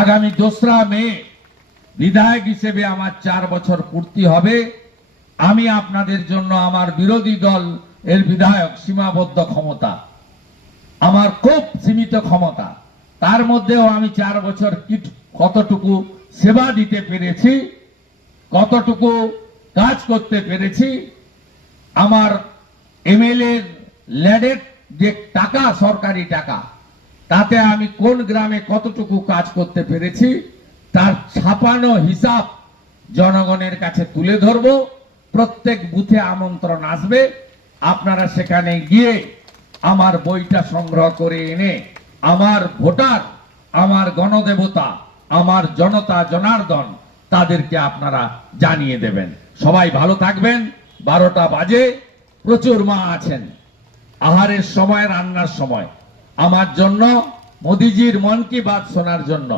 আগামী 2রা মে বিধায়ক হিসেবে আমার 4 বছর পূর্তি হবে। আমি আপনাদের জন্য আমার বিরোধী দল এর বিধায়ক সীমাবদ্ধ ক্ষমতা, আমার খুব সীমিত ক্ষমতা, তার মধ্যেও আমি 4 বছর কতটুকু সেবা দিতে পেরেছি, কতটুকু কাজ করতে পেরেছি, আমার এমএলএ ল্যাডের যে টাকা, সরকারি টাকা, তাতে আমি কোন গ্রামে কতটুকু কাজ করতে পেরেছি তার ছাপানো হিসাব জনগণের কাছে তুলে ধরব। প্রত্যেক বুথে আমন্ত্রণ আসবে, আপনারা সেখানে গিয়ে আমার বইটা সংগ্রহ করে এনে আমার ভোটার, আমার গণদেবতা, আমার জনতা জনার্দন তাদেরকে আপনারা জানিয়ে দেবেন। সবাই ভালো থাকবেন। 12টা বাজে, প্রচুর মা আছেন আহারের সময়, রান্নার সময়, আমার জন্য মোদিজির মন কি বাত শোনার জন্য